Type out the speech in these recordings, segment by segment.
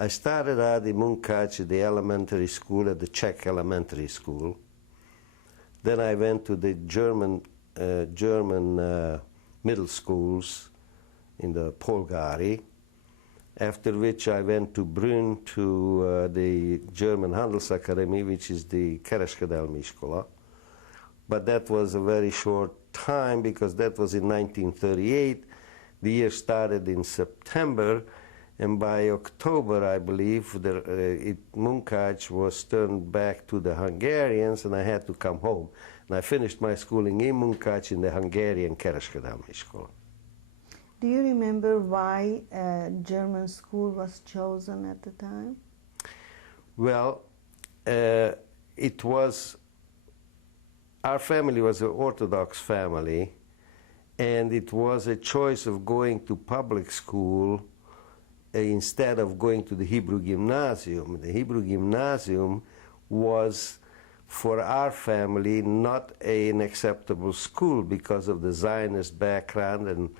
I started out in Munkács, the elementary school, at the Czech elementary school. Then I went to the German middle schools in the Polgári, after which I went to Brünn to the German Handelsakademie, which is the Kereskedelmi Iskola. But that was a very short time because that was in 1938. The year started in September, and by October, I believe, Munkács was turned back to the Hungarians, and I had to come home. And I finished my schooling in Munkács in the Hungarian Kereskedelmi Iskola. Do you remember why German school was chosen at the time? Well, it was, our family was an Orthodox family, and it was a choice of going to public school instead of going to the Hebrew Gymnasium. The Hebrew Gymnasium was, for our family, not an acceptable school because of the Zionist background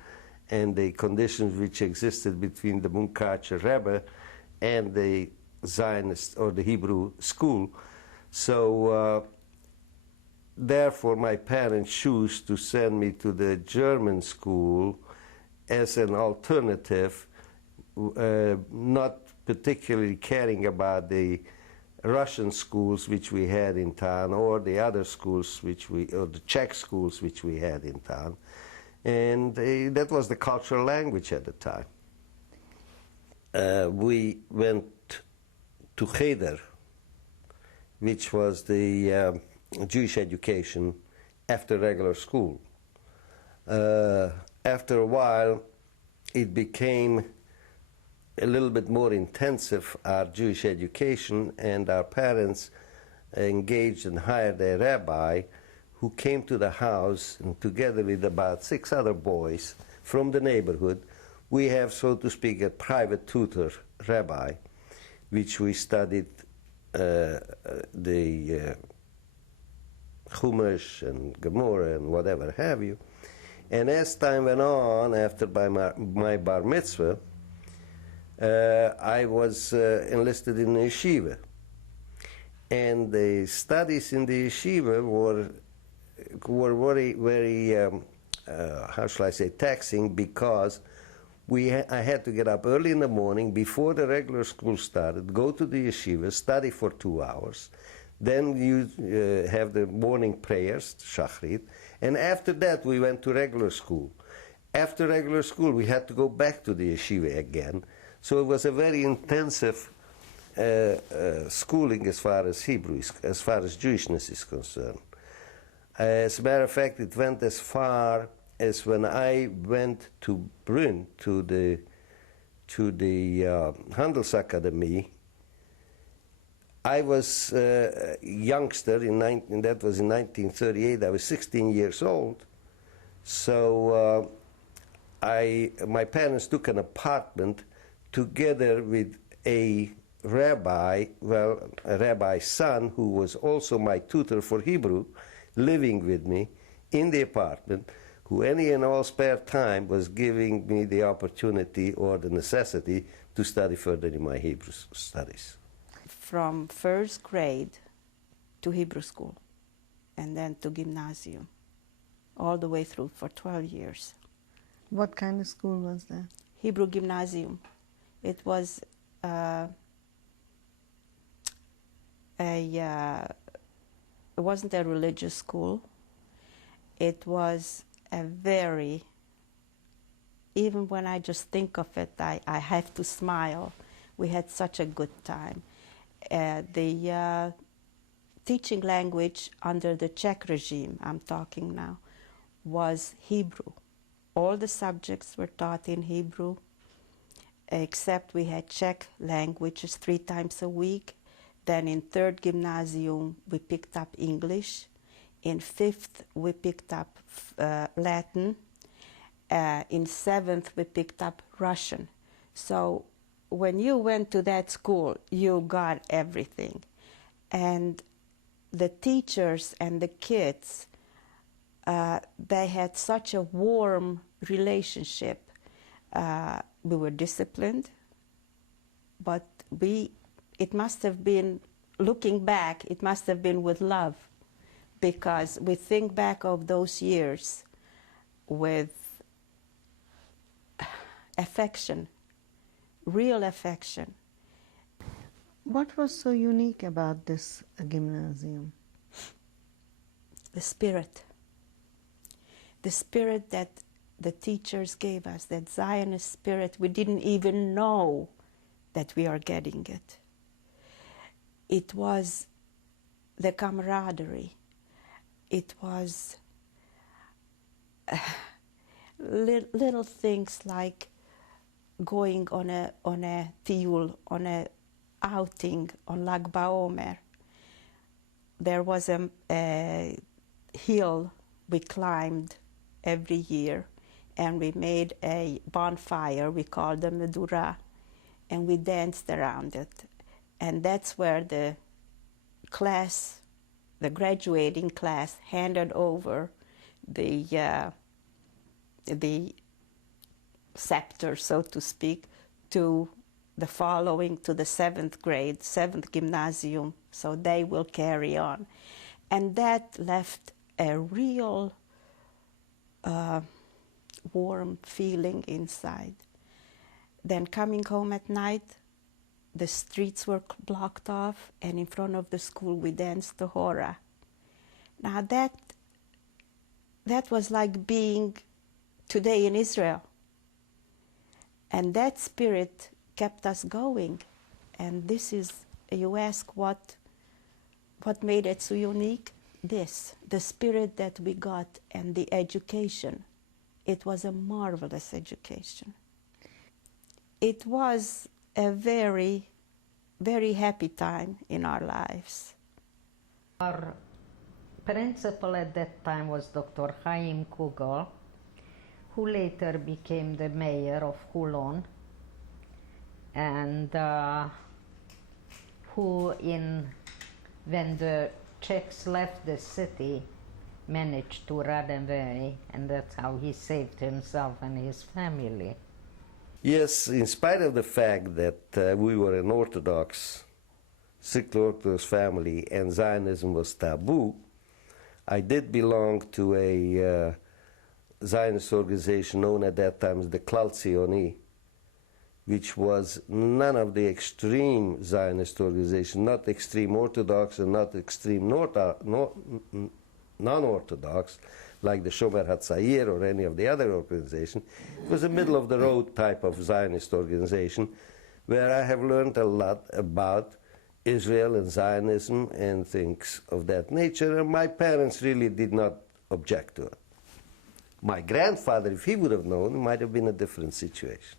and the conditions which existed between the Munkach Rebbe and the Zionist or the Hebrew school. So therefore my parents chose to send me to the German school as an alternative, not particularly caring about the Russian schools which we had in town or the other schools or the Czech schools which we had in town. And that was the cultural language at the time. We went to Cheder, which was the Jewish education after regular school. After a while, it became a little bit more intensive, our Jewish education, and our parents engaged and hired a rabbi who came to the house, and together with about 6 other boys from the neighborhood, we have, so to speak, a private tutor rabbi, which we studied the Chumash and Gemara and whatever have you. And as time went on, after my bar mitzvah, I was enlisted in the yeshiva. And the studies in the yeshiva were very, very, how shall I say, taxing, because I had to get up early in the morning before the regular school started, go to the yeshiva, study for 2 hours, then you have the morning prayers, shachrit, and after that we went to regular school. After regular school we had to go back to the yeshiva again, so it was a very intensive schooling as far as Hebrew, as far as Jewishness is concerned. As a matter of fact, it went as far as when I went to Brünn, to the Handelsakademie. I was a youngster, that was in 1938, I was 16 years old. So my parents took an apartment together with a rabbi, well, a rabbi's son, who was also my tutor for Hebrew, living with me in the apartment, who any and all spare time was giving me the opportunity or the necessity to study further in my Hebrew studies. From first grade to Hebrew school, and then to gymnasium, all the way through for 12 years. What kind of school was that? Hebrew gymnasium. It was it wasn't a religious school. It was a very, even when I just think of it, I have to smile. We had such a good time. The teaching language under the Czech regime, I'm talking now, was Hebrew. All the subjects were taught in Hebrew, except we had Czech languages 3 times a week. Then in 3rd gymnasium, we picked up English. In 5th, we picked up Latin. In 7th, we picked up Russian. So when you went to that school, you got everything. And the teachers and the kids, they had such a warm relationship. We were disciplined, but it must have been, looking back, it must have been with love, because we think back of those years with affection, real affection. What was so unique about this gymnasium? The spirit that the teachers gave us, that Zionist spirit. We didn't even know that we are getting it. It was the camaraderie. It was little things like going on a tiyul, on a outing on Lag BaOmer. There was a hill we climbed every year, and we made a bonfire we called the Medura, and we danced around it. And that's where the class, the graduating class, handed over the scepter, so to speak, to the following, to the 7th grade, 7th gymnasium, so they will carry on. And that left a real warm feeling inside. Then coming home at night, the streets were blocked off, and in front of the school we danced the hora. Now that was like being today in Israel. And that spirit kept us going. And this is, you ask what made it so unique? This, the spirit that we got, and the education. It was a marvelous education. It was a very, very happy time in our lives. Our principal at that time was Dr. Chaim Coogler, who later became the mayor of Hulon, and who, when the Czechs left the city, managed to run away, and that's how he saved himself and his family. Yes, in spite of the fact that we were an Orthodox, strictly Orthodox family and Zionism was taboo, I did belong to a Zionist organization known at that time as the Klal Tzionii, which was none of the extreme Zionist organizations, not extreme Orthodox and not extreme non-Orthodox, like the Shomer HaTzair or any of the other organizations. It was a middle-of-the-road type of Zionist organization where I have learned a lot about Israel and Zionism and things of that nature, and my parents really did not object to it. My grandfather, if he would have known, it might have been a different situation.